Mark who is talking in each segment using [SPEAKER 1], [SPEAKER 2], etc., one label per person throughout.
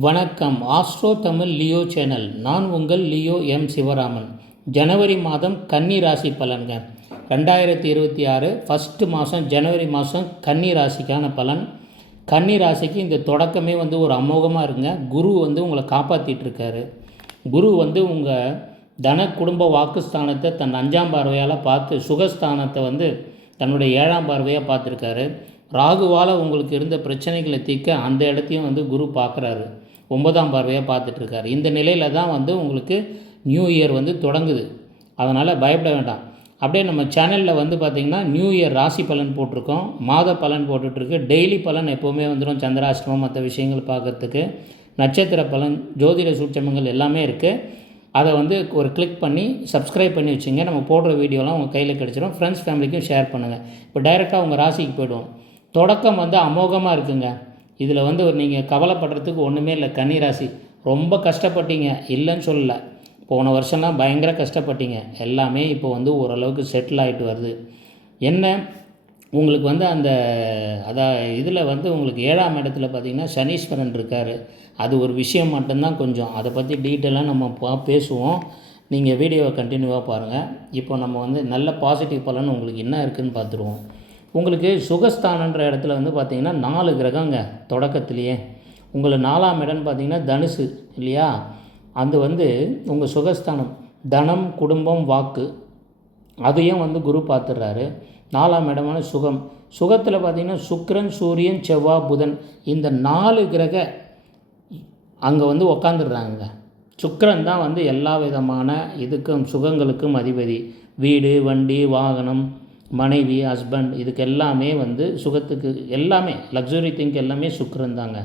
[SPEAKER 1] வணக்கம். Astro Tamil Leo channel. நான் உங்கள் லியோ எம் சிவராமன். ஜனவரி மாதம் கன்னி ராசி பலன்க ரெண்டாயிரத்தி இருபத்தி ஆறு ஃபஸ்ட்டு மாதம் ஜனவரி மாதம் கன்னி ராசிக்கான பலன். கன்னி ராசிக்கு இந்த தொடக்கமே வந்து ஒரு அமோகமாக இருங்க. குரு வந்து உங்களை காப்பாற்றிட்டுருக்காரு குரு வந்து உங்கள் தன குடும்ப வாக்குஸ்தானத்தை தன் அஞ்சாம் பார்வையால் பார்த்து சுகஸ்தானத்தை வந்து தன்னுடைய ஏழாம் பார்வையாக பார்த்துருக்காரு. ராகுவால் உங்களுக்கு இருந்த பிரச்சனைகளை தீர்க்க அந்த இடத்தையும் வந்து குரு பார்க்குறாரு. ஒன்பதாம் பார்வையாக பார்த்துட்ருக்காரு. இந்த நிலையில் தான் வந்து உங்களுக்கு நியூ இயர் வந்து தொடங்குது. அதனால் பயப்பட வேண்டாம். அப்படியே நம்ம சேனலில் வந்து பார்த்திங்கன்னா நியூ இயர் ராசி பலன் போட்டிருக்கோம். மாத பலன் போட்டுட்ருக்கு. டெய்லி பலன் எப்போவுமே வந்துடும் சந்திராஷ்டமம் மற்ற விஷயங்கள் பார்க்குறதுக்கு நட்சத்திர பலன் ஜோதிட சூட்சமங்கள் எல்லாமே இருக்குது அதை வந்து ஒரு கிளிக் பண்ணி சப்ஸ்கிரைப் பண்ணி வச்சுங்க. நம்ம போடுற வீடியோலாம் உங்கள் கையில் கிடச்சிரும். ஃப்ரெண்ட்ஸ் ஃபேமிலிக்கும் ஷேர் பண்ணுங்கள் இப்போ டைரெக்டாக உங்கள் ராசிக்கு போய்டுவோம். தொடக்கம் வந்து அமோகமாக இருக்குங்க. இதில் வந்து ஒரு நீங்கள் கவலைப்படுறதுக்கு ஒன்றுமே இல்லை. கன்னிராசி ரொம்ப கஷ்டப்பட்டீங்க. இல்லைன்னு சொல்லலை. போன வருஷம்லாம் பயங்கர கஷ்டப்பட்டீங்க. எல்லாமே இப்போ வந்து ஓரளவுக்கு செட்டில் ஆகிட்டு வருது. என்ன? உங்களுக்கு வந்து அந்த அதான் இதில் வந்து உங்களுக்கு ஏழாம் இடத்துல பார்த்தீங்கன்னா சனீஸ்வரன் இருக்கார். அது ஒரு விஷயம் மட்டும்தான் கொஞ்சம். அதை பற்றி டீட்டெயிலாக நம்ம பா பேசுவோம். நீங்கள் வீடியோவை கண்டினியூவாக பாருங்கள் இப்போ நம்ம வந்து நல்ல பாசிட்டிவ் பலன் உங்களுக்கு என்ன இருக்குதுன்னு பார்த்துருவோம். உங்களுக்கு சுகஸ்தானன்ற இடத்துல வந்து பார்த்திங்கன்னா நாலு கிரகங்க தொடக்கத்திலேயே. உங்களை நாலாம் இடம்னு பார்த்தீங்கன்னா தனுசு இல்லையா? அது வந்து உங்கள் சுகஸ்தானம் தனம் குடும்பம் வாக்கு. அதையும் வந்து குரு பார்த்துடுறாரு. நாலாம் இடமான சுகம். சுகத்தில் பார்த்திங்கன்னா சுக்கரன் சூரியன் செவ்வாய் புதன் இந்த நாலு கிரக அங்கே வந்து உக்காந்துடுறாங்க சுக்கரன் தான் வந்து எல்லா விதமான இதுக்கும் சுகங்களுக்கும் அதிபதி. வீடு வண்டி வாகனம் மனைவி ஹஸ்பண்ட் இதுக்கு எல்லாமே வந்து சுகத்துக்கு எல்லாமே லக்ஸுரி திங்க் எல்லாமே சுக்கரன் தாங்க.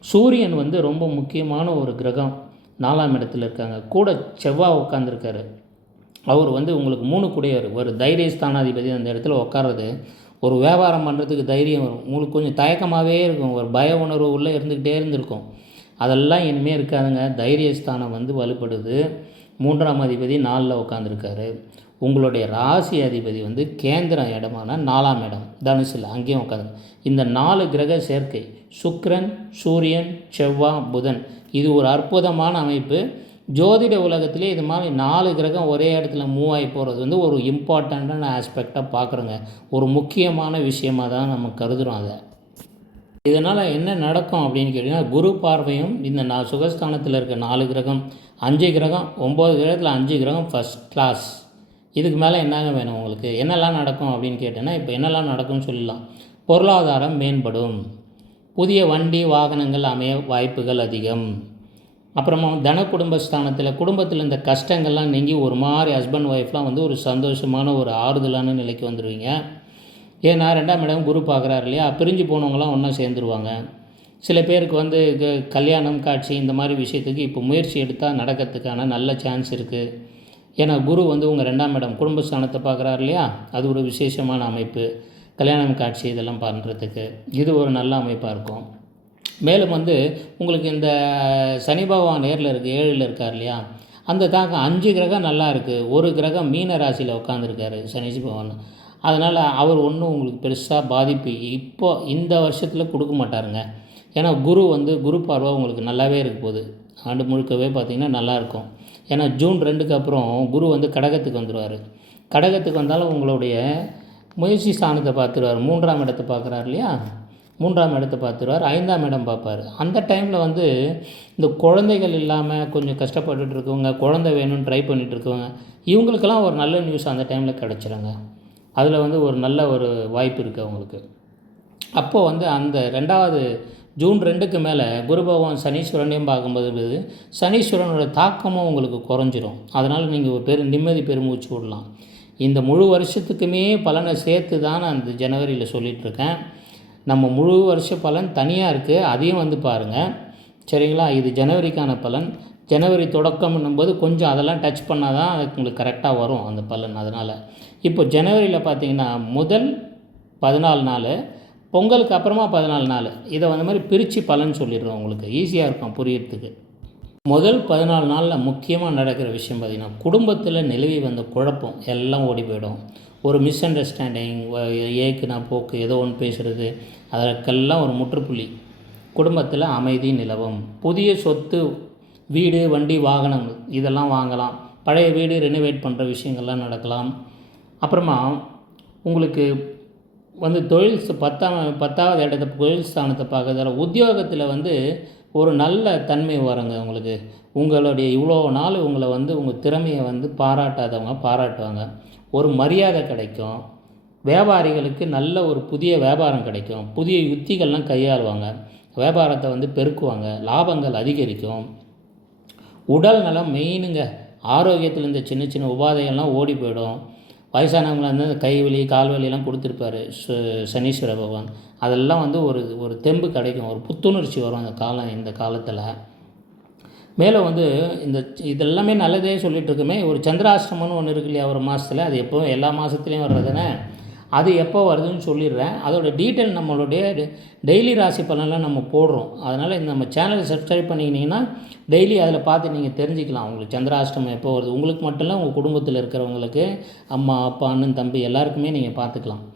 [SPEAKER 1] சூரியன் வந்து ரொம்ப முக்கியமான ஒரு கிரகம். நாலாம் இடத்துல இருக்காங்க. கூட செவ்வாய் உட்காந்துருக்காரு அவர் வந்து உங்களுக்கு மூணு கூடையவர் ஒரு தைரிய ஸ்தானாதிபதி அந்த இடத்துல உட்கார்றது ஒரு வியாபாரம் பண்ணுறதுக்கு தைரியம் வரும். உங்களுக்கு கொஞ்சம் தயக்கமாகவே இருக்கும். ஒரு பய உணர்வு உள்ளே இருந்துக்கிட்டே இருந்திருக்கும். அதெல்லாம் இனிமேல் இருக்காதுங்க. தைரியஸ்தானம் வந்து வலுப்படுது. மூன்றாம் அதிபதி நாலில் உட்காந்துருக்காரு உங்களுடைய ராசி அதிபதி வந்து கேந்திர இடமான நாலாம் இடம் தனுசில் அங்கேயும் உட்காந்து இந்த நாலு கிரக சேர்க்கை சுக்ரன் சூரியன் செவ்வாய் புதன் இது ஒரு அற்புதமான அமைப்பு. ஜோதிட உலகத்திலே இது மாதிரி நாலு கிரகம் ஒரே இடத்துல மூவ் ஆகி போகிறது வந்து ஒரு இம்பார்ட்டண்ட்டான ஆஸ்பெக்டாக பார்க்குறோங்க. ஒரு முக்கியமான விஷயமாக தான் நம்ம கருதுகிறோம் அதை. இதனால் என்ன நடக்கும் அப்படின்னு கேட்டிங்கன்னா குரு பார்வையும் இந்த நான் சுகஸ்தானத்தில் இருக்க நாலு கிரகம் அஞ்சு கிரகம் ஒம்பது கிரகத்தில் அஞ்சு கிரகம் ஃபஸ்ட் கிளாஸ் இதுக்கு மேலே என்னங்க வேணும் உங்களுக்கு? என்னெல்லாம் நடக்கும் அப்படின்னு கேட்டேன்னா இப்போ என்னெல்லாம் நடக்கும்னு சொல்லலாம் பொருளாதாரம் மேம்படும். புதிய வண்டி வாகனங்கள் அமைய வாய்ப்புகள் அதிகம். அப்புறமா தன குடும்பஸ்தானத்தில் குடும்பத்தில் இந்த கஷ்டங்கள்லாம் நீங்கி ஒரு மாதிரி ஹஸ்பண்ட் ஒய்ஃப்லாம் வந்து ஒரு சந்தோஷமான ஒரு ஆறுதலான நிலைக்கு வந்துடுவீங்க ஏன்னா ரெண்டாம் இடம் குரு பார்க்குறாரு இல்லையா? பிரிஞ்சு போனவங்களாம் ஒன்றா சேர்ந்துருவாங்க. சில பேருக்கு வந்து கல்யாணம் காட்சி இந்த மாதிரி விஷயத்துக்கு இப்போ முயற்சி எடுத்தால் நடக்கிறதுக்கான நல்ல சான்ஸ் இருக்குது ஏன்னா குரு வந்து உங்கள் ரெண்டாம் இடம் குடும்பஸ்தானத்தை பார்க்குறாரு இல்லையா? அது ஒரு விசேஷமான அமைப்பு. கல்யாணம் காட்சி இதெல்லாம் பண்ணுறதுக்கு இது ஒரு நல்ல அமைப்பாக இருக்கும். மேலும் வந்து உங்களுக்கு இந்த சனி பகவான் நேரில் இருக்குது ஏழில் இருக்கார் இல்லையா? அந்த தாக்கம் அஞ்சு கிரகம் நல்லா இருக்குது ஒரு கிரகம் மீன ராசியில் உட்காந்துருக்காரு சனி பகவான். அதனால் அவர் ஒன்றும் உங்களுக்கு பெருசாக பாதிப்பு இப்போ இந்த வருஷத்தில் கொடுக்க மாட்டாருங்க. ஏன்னா குரு வந்து குரு பார்வை உங்களுக்கு நல்லாவே இருக்க போகுது. ஆண்டு முழுக்கவே பார்த்திங்கன்னா நல்லாயிருக்கும் ஏன்னா ஜூன் ரெண்டுக்கு அப்புறம் குரு வந்து கடகத்துக்கு வந்துடுவார் கடகத்துக்கு வந்தாலும் உங்களுடைய முயற்சி ஸ்தானத்தை பார்த்துருவார். மூன்றாம் இடத்தை பார்க்குறாரு இல்லையா? மூன்றாம் இடத்தை பார்த்துருவார். ஐந்தாம் இடம் பார்ப்பார். அந்த டைமில் வந்து இந்த குழந்தைகள் இல்லாமல் கொஞ்சம் கஷ்டப்பட்டுட்டு இருக்கவங்க குழந்தை வேணும்னு ட்ரை பண்ணிட்டு இருக்கவங்க இவங்களுக்கெல்லாம் ஒரு நல்ல நியூஸ் அந்த டைமில் கிடச்சிருங்க. அதில் வந்து ஒரு நல்ல ஒரு வாய்ப்பு இருக்குது அவங்களுக்கு. அப்போது வந்து அந்த ரெண்டாவது ஜூன் ரெண்டுக்கு மேலே குரு பகவான் சனீஸ்வரனையும் பார்க்கும்போது சனீஸ்வரனோட தாக்கமும் உங்களுக்கு குறைஞ்சிரும். அதனால் நீங்கள் ஒரு பெரு நிம்மதி பெருமூச்சு விடலாம். இந்த முழு வருஷத்துக்குமே பலனை சேர்த்து தான் நான் இந்த ஜனவரியில் சொல்லிகிட்ருக்கேன் நம்ம முழு வருஷ பலன் தனியாக இருக்குது அதையும் வந்து பாருங்கள் சரிங்களா? இது ஜனவரிக்கான பலன். ஜனவரி தொடக்கம்னும் போது கொஞ்சம் அதெல்லாம் டச் பண்ணால் தான் அதுக்கு உங்களுக்கு கரெக்டாக வரும் அந்த பலன். அதனால் இப்போ ஜனவரியில் பார்த்தீங்கன்னா முதல் பதினாலு நாள் பொங்கலுக்கு அப்புறமா பதினாலு நாள். இதை வந்து மாதிரி பிரித்து பலன் சொல்லிடுறோம் உங்களுக்கு. ஈஸியாக இருக்கும் புரியறதுக்கு. முதல் பதினாலு நாளில் முக்கியமாக நடக்கிற விஷயம் பார்த்திங்கன்னா குடும்பத்தில் நிலவி வந்த குழப்பம் எல்லாம் ஓடி போயிடும். ஒரு மிஸ் அண்டர்ஸ்டாண்டிங் ஏக்கு நான் போக்கு ஏதோ ஒன்று பேசுகிறது அதற்கெல்லாம் ஒரு முற்றுப்புள்ளி. குடும்பத்தில் அமைதி நிலவும். புதிய சொத்து வீடு வண்டி வாகனம் இதெல்லாம் வாங்கலாம். பழைய வீடு ரெனோவேட் பண்ணுற விஷயங்கள்லாம் நடக்கலாம். அப்புறமா உங்களுக்கு வந்து தொழில் பத்தாம் பத்தாவது இடத்த தொழில் ஸ்தானத்தை பார்க்குறதால உத்தியோகத்தில் வந்து ஒரு நல்ல தன்மை வருங்க உங்களுக்கு. உங்களுடைய இவ்வளோ நாள் உங்களை வந்து உங்கள் திறமையை வந்து பாராட்டாதவங்க பாராட்டுவாங்க. ஒரு மரியாதை கிடைக்கும். வியாபாரிகளுக்கு நல்ல ஒரு புதிய வியாபாரம் கிடைக்கும். புதிய யுத்திகள்லாம் கையாளுவாங்க. வியாபாரத்தை வந்து பெருக்குவாங்க. லாபங்கள் அதிகரிக்கும். உடல் நலம் மெயினுங்க ஆரோக்கியத்தில் இந்த சின்ன சின்ன உபாதைகள்லாம் ஓடி போயிடும். வயசானவங்கள வந்து இந்த கை வலி கால் வலியெல்லாம் கொடுத்துருப்பாரு. சனீஸ்வர பகவான். அதெல்லாம் வந்து ஒரு ஒரு தெம்பு கிடைக்கும். ஒரு புத்துணர்ச்சி வரும் அந்த காலம் இந்த காலத்தில். மேலே வந்து இந்த இதெல்லாமே நல்லதே சொல்லிகிட்டு இருக்குமே. ஒரு சந்திராஷ்டமம்னு ஒன்று இருக்கு இல்லையா ஒரு மாதத்தில் அது எப்போவும் எல்லா மாதத்துலேயும் வர்றதுன்னு அது எப்போ வருதுன்னு சொல்லிடுறேன். அதோட டீட்டெயில் நம்மளுடைய டெய்லி ராசி பலன்லாம் நம்ம போடுறோம். அதனால் இந்த நம்ம சேனலை சப்ஸ்கிரைப் பண்ணிக்கினீங்கன்னா டெய்லி அதில் பார்த்து நீங்கள் தெரிஞ்சுக்கலாம். உங்களுக்கு சந்திராஷ்டமம் எப்போ வருது? உங்களுக்கு மட்டும் இல்லை உங்கள் குடும்பத்தில் இருக்கிறவங்களுக்கு அம்மா அப்பா அண்ணன் தம்பி எல்லாருக்குமே நீங்கள் பார்த்துக்கலாம்.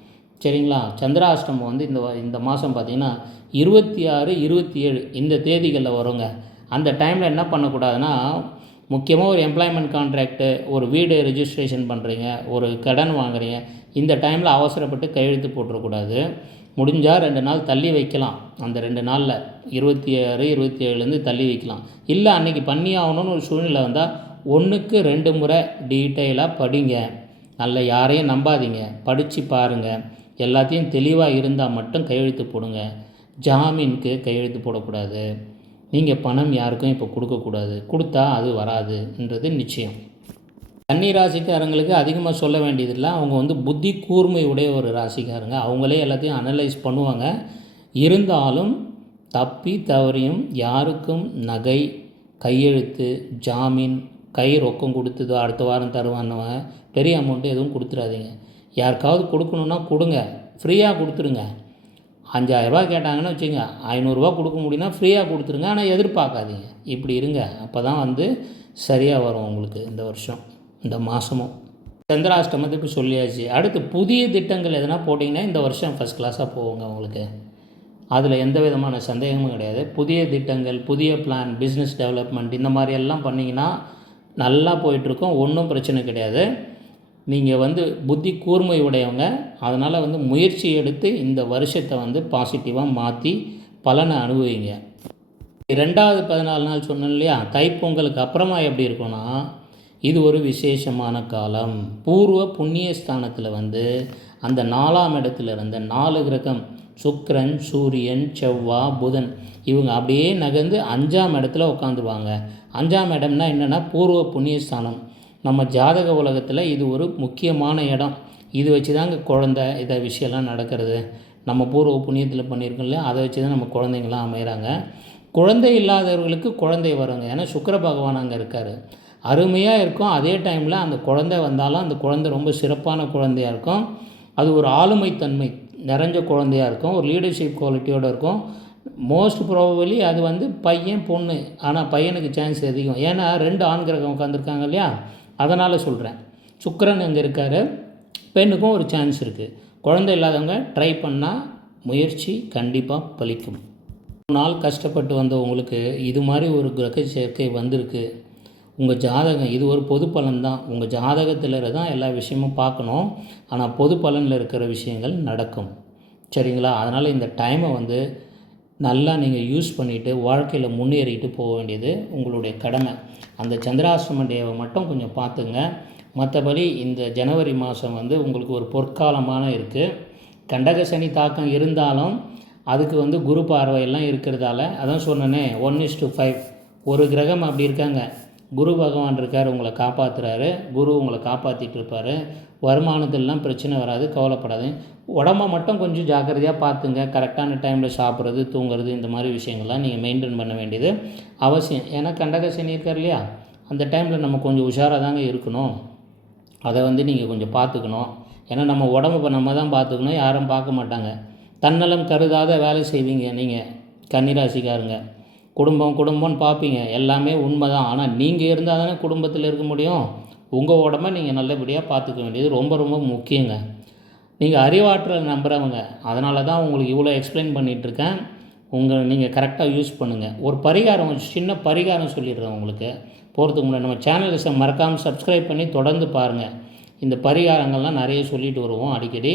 [SPEAKER 1] சரிங்களா? சந்திராஷ்டமம் வந்து இந்த வ- இந்த மாதம் பார்த்தீங்கன்னா இருபத்தி ஆறு இருபத்தி ஏழு இந்த தேதிகளில் வருங்க. அந்த டைமில் என்ன பண்ணக்கூடாதுன்னா முக்கியமாக ஒரு எம்ப்ளாய்மெண்ட் கான்ட்ராக்ட்டு ஒரு வீடு ரிஜிஸ்ட்ரேஷன் பண்ணுறீங்க ஒரு கடன் வாங்குறீங்க இந்த டைமில் அவசரப்பட்டு கையெழுத்து போட்டுறக்கூடாது. முடிஞ்சால் ரெண்டு நாள் தள்ளி வைக்கலாம். அந்த ரெண்டு நாளில் இருபத்தி ஆறு இருபத்தி ஏழுலேருந்து தள்ளி வைக்கலாம். இல்லை அன்றைக்கி பண்ணி ஆகணும்னு ஒரு சூழ்நிலை வந்தால் ஒன்றுக்கு ரெண்டு முறை டீட்டெயிலாக படிங்க. நல்ல யாரையும் நம்பாதீங்க. படித்து பாருங்கள் எல்லாத்தையும் தெளிவாக இருந்தால் மட்டும் கையெழுத்து போடுங்க. ஜாமீனுக்கு கையெழுத்து போடக்கூடாது. நீங்கள் பணம் யாருக்கும் இப்போ கொடுக்கக்கூடாது கொடுத்தா அது வராதுன்றது நிச்சயம். கன்னி ராசிக்காரங்களுக்கு அதிகமாக சொல்ல வேண்டியதில்லை. அவங்க வந்து புத்தி கூர்மை உடைய ஒரு ராசிக்காரங்க. அவங்களே எல்லாத்தையும் அனலைஸ் பண்ணுவாங்க. இருந்தாலும் தப்பி தவறியும் யாருக்கும் நகை கையெழுத்து ஜாமீன் கை ரொக்கம் கொடுத்ததோ அடுத்த வாரம் தருவான்னவன் பெரிய அமௌண்ட்டு எதுவும் கொடுத்துறாதீங்க. யாருக்காவது கொடுக்கணுன்னா கொடுங்க. ஃப்ரீயாக கொடுத்துருங்க. அஞ்சாயிரரூபா கேட்டாங்கன்னு வச்சுங்க ஐநூறுரூவா கொடுக்க முடியும்னா ஃப்ரீயாக கொடுத்துருங்க ஆனால் எதிர்பார்க்காதீங்க. இப்படி இருங்க அப்போ தான் வந்து சரியாக வரும் உங்களுக்கு இந்த வருஷம் இந்த மாதமும் சந்திராஷ்டமத்துக்கு சொல்லியாச்சு. அடுத்து புதிய திட்டங்கள் எதனா போட்டிங்கன்னா இந்த வருஷம் ஃபஸ்ட் கிளாஸாக போகுங்க உங்களுக்கு. அதில் எந்த விதமான சந்தேகமும் கிடையாது. புதிய திட்டங்கள் புதிய பிளான் பிஸ்னஸ் டெவலப்மெண்ட் இந்த மாதிரி எல்லாம் பண்ணிங்கன்னா நல்லா போயிட்டுருக்கோம் ஒன்றும் பிரச்சனை கிடையாது. நீங்கள் வந்து புத்தி கூர்மை உடையவங்க. அதனால் வந்து முயற்சி எடுத்து இந்த வருஷத்தை வந்து பாசிட்டிவாக மாற்றி பலனை அனுபவிங்க. ரெண்டாவது பதினாலு நாள் சொன்னேன் இல்லையா? தைப்பொங்கலுக்கு அப்புறமா எப்படி இருக்கும்னா இது ஒரு விசேஷமான காலம். பூர்வ புண்ணிய ஸ்தானத்தில் வந்து அந்த நாலாம் இடத்துல இருந்த நாலு கிரகம் சுக்கரன் சூரியன் செவ்வா புதன் இவங்க அப்படியே நகர்ந்து அஞ்சாம் இடத்துல உட்காந்துருவாங்க. அஞ்சாம் இடம்னா என்னென்னா பூர்வ புண்ணியஸ்தானம். நம்ம ஜாதக உலகத்தில் இது ஒரு முக்கியமான இடம். இது வச்சு தாங்க குழந்தை இதை விஷயம்லாம் நடக்கிறது. நம்ம பூர்வ புண்ணியத்தில் பண்ணியிருக்கோம் இல்லையா? அதை வச்சு தான் நம்ம குழந்தைங்களாம் அமைகிறாங்க குழந்தை இல்லாதவர்களுக்கு குழந்தை வருங்க. ஏன்னா சுக்கிர பகவான் அங்கே இருக்கார். அருமையாக இருக்கும். அதே டைமில் அந்த குழந்தை வந்தாலும் அந்த குழந்தை ரொம்ப சிறப்பான குழந்தையாக இருக்கும். அது ஒரு ஆளுமைத்தன்மை நிறைஞ்ச குழந்தையாக இருக்கும். ஒரு லீடர்ஷிப் குவாலிட்டியோடு இருக்கும். மோஸ்ட் ப்ராபபிளி அது வந்து பையன் பொண்ணு. ஆனால் பையனுக்கு சான்ஸ் அதிகம். ஏன்னா ரெண்டு ஆண் கிரகம் உட்காந்துருக்காங்க இல்லையா? அதனால் சொல்கிறேன் சுக்கரன் அங்கே இருக்கார்? பெண்ணுக்கும் ஒரு சான்ஸ் இருக்குது குழந்தை இல்லாதவங்க ட்ரை பண்ணால் முயற்சி கண்டிப்பாக பலிக்கும். ஒரு நாள் கஷ்டப்பட்டு வந்தவங்களுக்கு இது மாதிரி ஒரு கிரக சேர்க்கை வந்திருக்கு. உங்கள் ஜாதகம் இது ஒரு பொது பலன் தான். உங்கள் ஜாதகத்தில் தான் எல்லா விஷயமும் பார்க்கணும். ஆனால் பொது பலனில் இருக்கிற விஷயங்கள் நடக்கும். சரிங்களா? அதனால் இந்த டைமை வந்து நல்லா நீங்கள் யூஸ் பண்ணிவிட்டு வாழ்க்கையில் முன்னேறிட்டு போக வேண்டியது உங்களுடைய கடமை. அந்த சந்திராசிரம டேவை மட்டும் கொஞ்சம் பார்த்துங்க. மற்றபடி இந்த ஜனவரி மாதம் வந்து உங்களுக்கு ஒரு பொற்காலமான இருக்குது கண்டக சனி தாக்கம் இருந்தாலும் அதுக்கு வந்து குரு பார்வையெல்லாம் இருக்கிறதால அதான் சொன்னேனே ஒன் இஸ் டு ஃபைவ் ஒரு கிரகம் அப்படி இருக்காங்க. குரு பகவான் இருக்கார் உங்களை காப்பாற்றுறாரு குரு உங்களை காப்பாற்றிட்டு இருப்பார். வருமானத்திலலாம் பிரச்சனை வராது கவலைப்படாது உடம்ப மட்டும் கொஞ்சம் ஜாக்கிரதையாக பார்த்துங்க. கரெக்டான டைமில் சாப்பிட்றது தூங்குறது இந்த மாதிரி விஷயங்கள்லாம் நீங்கள் மெயின்டைன் பண்ண வேண்டியது அவசியம். ஏன்னா கண்டக சனி இருக்கார் இல்லையா? அந்த டைமில் நம்ம கொஞ்சம் உஷாராக தாங்க இருக்கணும். அதை வந்து நீங்கள் கொஞ்சம் பார்த்துக்கணும். ஏன்னா நம்ம உடம்பு நம்ம தான் பார்த்துக்கணும். யாரும் பார்க்க மாட்டாங்க. தன்னலம் கருதாத வேலை செய்வீங்க நீங்கள் கன்னிராசிக்காரங்க. குடும்பம் குடும்பம்னு பார்ப்பீங்க. எல்லாமே உண்மை தான் ஆனால் நீங்கள் இருந்தால் தானே குடும்பத்தில் இருக்க முடியும். உங்கள் உடம்ப நீங்கள் நல்லபடியாக பார்த்துக்க வேண்டியது ரொம்ப ரொம்ப முக்கியங்க. நீங்கள் அறிவாற்றல் நம்புகிறவங்க அதனால தான் உங்களுக்கு இவ்வளோ எக்ஸ்பிளைன் பண்ணிகிட்ருக்கேன் உங்கள் நீங்கள் கரெக்டாக யூஸ் பண்ணுங்கள் ஒரு பரிகாரம் சின்ன பரிகாரம் சொல்லிடுறேன் உங்களுக்கு. போகிறதுக்கு முன்னாடி நம்ம சேனலை மறக்காமல் சப்ஸ்கிரைப் பண்ணி தொடர்ந்து பாருங்கள் இந்த பரிகாரங்கள்லாம் நிறைய சொல்லிட்டு வருவோம் அடிக்கடி.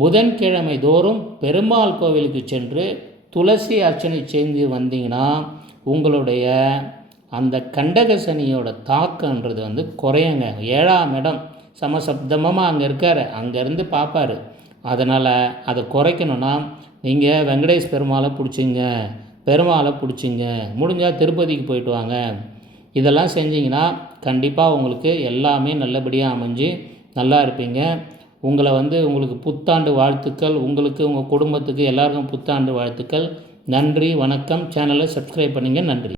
[SPEAKER 1] புதன்கிழமை தோறும் பெருமாள் கோவிலுக்கு சென்று துளசி அர்ச்சனை செஞ்சு வந்தீங்கன்னா உங்களுடைய அந்த கண்டக சனியோட தாக்கன்றது வந்து குறையுங்க. ஏழாம் இடம் சமசப்தமமாக அங்கே இருக்கார். அங்கேருந்து பார்ப்பார் அதனால் அதை குறைக்கணும்னா நீங்கள் வெங்கடேஷ் பெருமாளை பிடிச்சிங்க. பெருமாளை பிடிச்சிங்க. முடிஞ்சால் திருப்பதிக்கு போயிட்டு வாங்க. இதெல்லாம் செஞ்சிங்கன்னா கண்டிப்பாக உங்களுக்கு எல்லாமே நல்லபடியாக அமைஞ்சு நல்லா இருப்பீங்க. உங்களை வந்து உங்களுக்கு புத்தாண்டு வாழ்த்துக்கள் உங்களுக்கு உங்கள் குடும்பத்துக்கு எல்லாருக்கும் புத்தாண்டு வாழ்த்துக்கள். நன்றி வணக்கம். சேனலை சப்ஸ்கிரைப் பண்ணுங்கள் நன்றி.